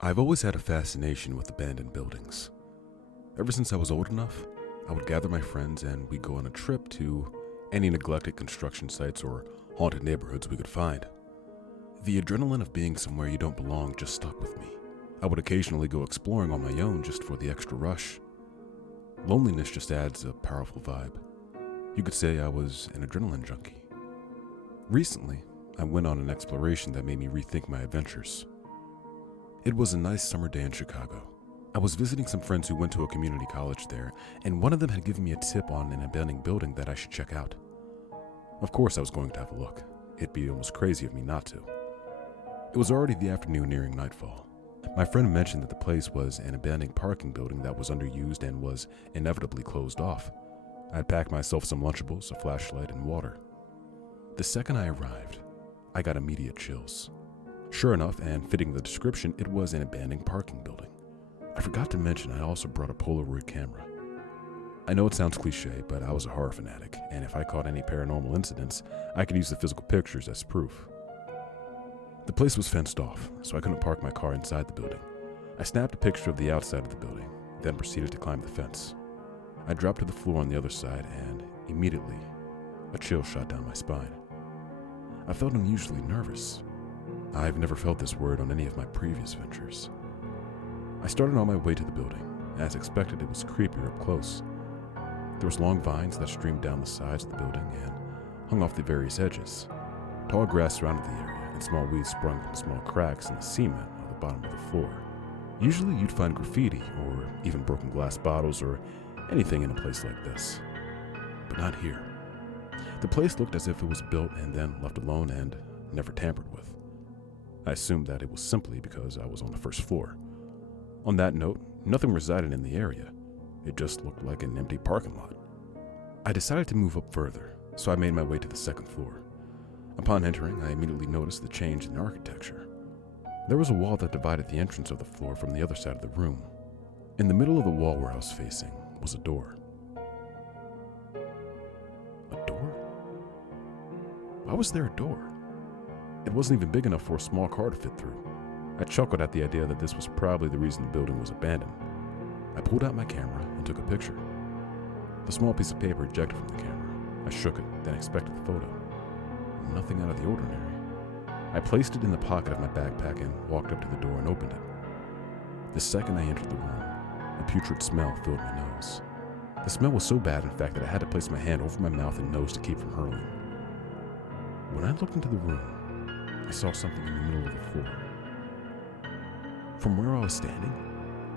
I've always had a fascination with abandoned buildings. Ever since I was old enough, I would gather my friends and we'd go on a trip to any neglected construction sites or haunted neighborhoods we could find. The adrenaline of being somewhere you don't belong just stuck with me. I would occasionally go exploring on my own just for the extra rush. Loneliness just adds a powerful vibe. You could say I was an adrenaline junkie. Recently, I went on an exploration that made me rethink my adventures. It was a nice summer day in Chicago. I was visiting some friends who went to a community college there, and one of them had given me a tip on an abandoned building that I should check out. Of course I was going to have a look. It'd be almost crazy of me not to. It was already the afternoon nearing nightfall. My friend mentioned that the place was an abandoned parking building that was underused and was inevitably closed off. I'd packed myself some Lunchables, a flashlight, and water. The second I arrived, I got immediate chills. Sure enough, and fitting the description, it was an abandoned parking building. I forgot to mention I also brought a Polaroid camera. I know it sounds cliche, but I was a horror fanatic, and if I caught any paranormal incidents, I could use the physical pictures as proof. The place was fenced off, so I couldn't park my car inside the building. I snapped a picture of the outside of the building, then proceeded to climb the fence. I dropped to the floor on the other side, and immediately, a chill shot down my spine. I felt unusually nervous. I've never felt this word on any of my previous ventures. I started on my way to the building. As expected, it was creepier up close. There was long vines that streamed down the sides of the building and hung off the various edges. Tall grass surrounded the area, and small weeds sprung from small cracks in the cement on the bottom of the floor. Usually you'd find graffiti, or even broken glass bottles, or anything in a place like this. But not here. The place looked as if it was built and then left alone and never tampered with. I assumed that it was simply because I was on the first floor. On that note, nothing resided in the area. It just looked like an empty parking lot. I decided to move up further, so I made my way to the second floor. Upon entering, I immediately noticed the change in architecture. There was a wall that divided the entrance of the floor from the other side of the room. In the middle of the wall where I was facing was a door. A door? Why was there a door? It wasn't even big enough for a small car to fit through. I chuckled at the idea that this was probably the reason the building was abandoned. I pulled out my camera and took a picture. The small piece of paper ejected from the camera. I shook it, then inspected the photo. Nothing out of the ordinary. I placed it in the pocket of my backpack and walked up to the door and opened it. The second I entered the room, a putrid smell filled my nose. The smell was so bad, in fact, that I had to place my hand over my mouth and nose to keep from hurling. When I looked into the room, I saw something in the middle of the floor. From where I was standing,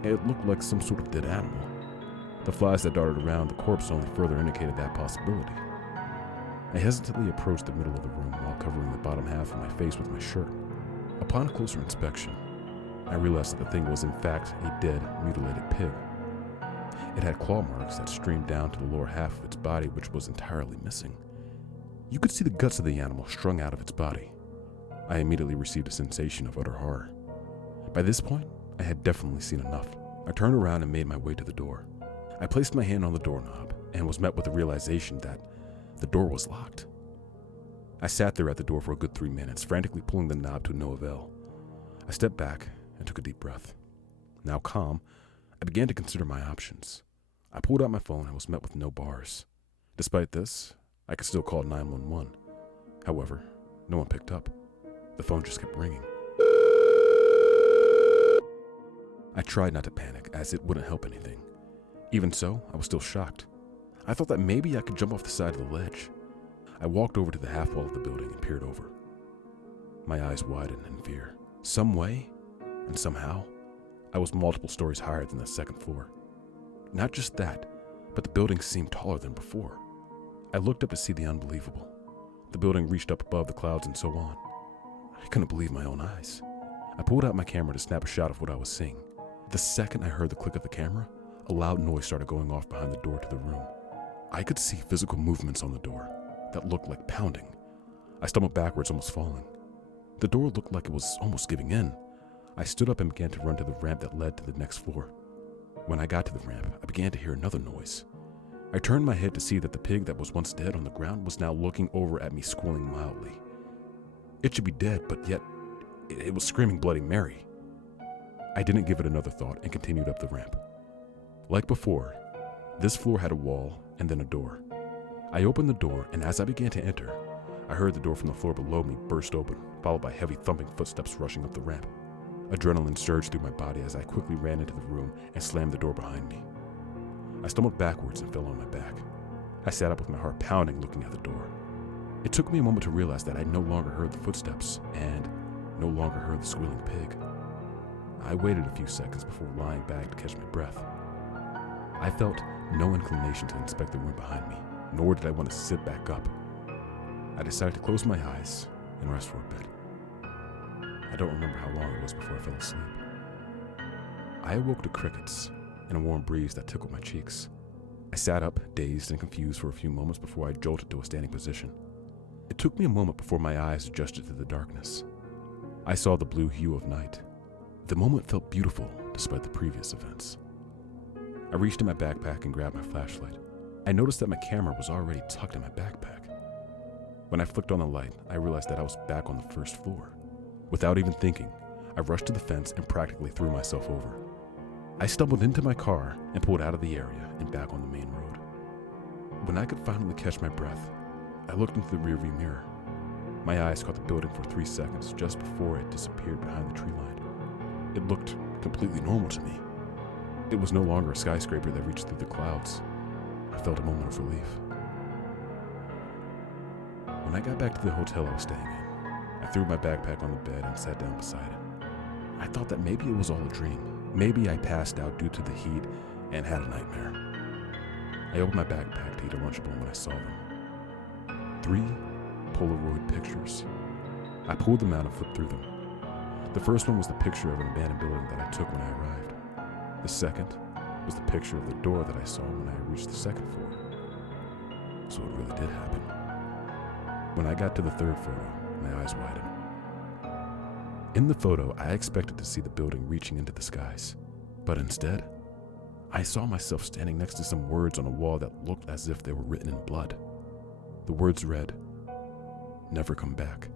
it looked like some sort of dead animal. The flies that darted around the corpse only further indicated that possibility. I hesitantly approached the middle of the room while covering the bottom half of my face with my shirt. Upon closer inspection, I realized that the thing was in fact a dead, mutilated pig. It had claw marks that streamed down to the lower half of its body, which was entirely missing. You could see the guts of the animal strung out of its body. I immediately received a sensation of utter horror. By this point, I had definitely seen enough. I turned around and made my way to the door. I placed my hand on the doorknob and was met with the realization that the door was locked. I sat there at the door for a good 3 minutes, frantically pulling the knob to no avail. I stepped back and took a deep breath. Now calm, I began to consider my options. I pulled out my phone and was met with no bars. Despite this, I could still call 911. However, no one picked up. The phone just kept ringing. I tried not to panic, as it wouldn't help anything. Even so, I was still shocked. I thought that maybe I could jump off the side of the ledge. I walked over to the half wall of the building and peered over. My eyes widened in fear. Some way, and somehow, I was multiple stories higher than the second floor. Not just that, but the building seemed taller than before. I looked up to see the unbelievable. The building reached up above the clouds and so on. I couldn't believe my own eyes. I pulled out my camera to snap a shot of what I was seeing. The second I heard the click of the camera, a loud noise started going off behind the door to the room. I could see physical movements on the door that looked like pounding. I stumbled backwards, almost falling. The door looked like it was almost giving in. I stood up and began to run to the ramp that led to the next floor. When I got to the ramp, I began to hear another noise. I turned my head to see that the pig that was once dead on the ground was now looking over at me, squealing mildly. It should be dead, but yet it was screaming Bloody Mary. I didn't give it another thought and continued up the ramp. Like before, this floor had a wall and then a door. I opened the door, and as I began to enter, I heard the door from the floor below me burst open, followed by heavy thumping footsteps rushing up the ramp. Adrenaline surged through my body as I quickly ran into the room and slammed the door behind me. I stumbled backwards and fell on my back. I sat up with my heart pounding, looking at the door. It took me a moment to realize that I no longer heard the footsteps and no longer heard the squealing pig. I waited a few seconds before lying back to catch my breath. I felt no inclination to inspect the room behind me, nor did I want to sit back up. I decided to close my eyes and rest for a bit. I don't remember how long it was before I fell asleep. I awoke to crickets and a warm breeze that tickled my cheeks. I sat up, dazed and confused for a few moments before I jolted to a standing position. It took me a moment before my eyes adjusted to the darkness. I saw the blue hue of night. The moment felt beautiful despite the previous events. I reached in my backpack and grabbed my flashlight. I noticed that my camera was already tucked in my backpack. When I flicked on the light, I realized that I was back on the first floor. Without even thinking, I rushed to the fence and practically threw myself over. I stumbled into my car and pulled out of the area and back on the main road. When I could finally catch my breath, I looked into the rearview mirror. My eyes caught the building for 3 seconds just before it disappeared behind the tree line. It looked completely normal to me. It was no longer a skyscraper that reached through the clouds. I felt a moment of relief. When I got back to the hotel I was staying in, I threw my backpack on the bed and sat down beside it. I thought that maybe it was all a dream. Maybe I passed out due to the heat and had a nightmare. I opened my backpack to eat a Lunchable when I saw them. 3 Polaroid pictures. I pulled them out and flipped through them. The first one was the picture of an abandoned building that I took when I arrived. The second was the picture of the door that I saw when I reached the second floor. So it really did happen. When I got to the third photo, my eyes widened. In the photo, I expected to see the building reaching into the skies, but instead, I saw myself standing next to some words on a wall that looked as if they were written in blood. The words read, "Never come back."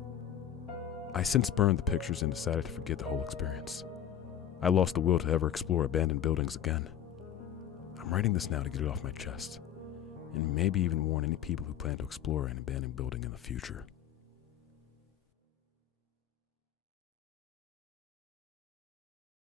I since burned the pictures and decided to forget the whole experience. I lost the will to ever explore abandoned buildings again. I'm writing this now to get it off my chest, and maybe even warn any people who plan to explore an abandoned building in the future.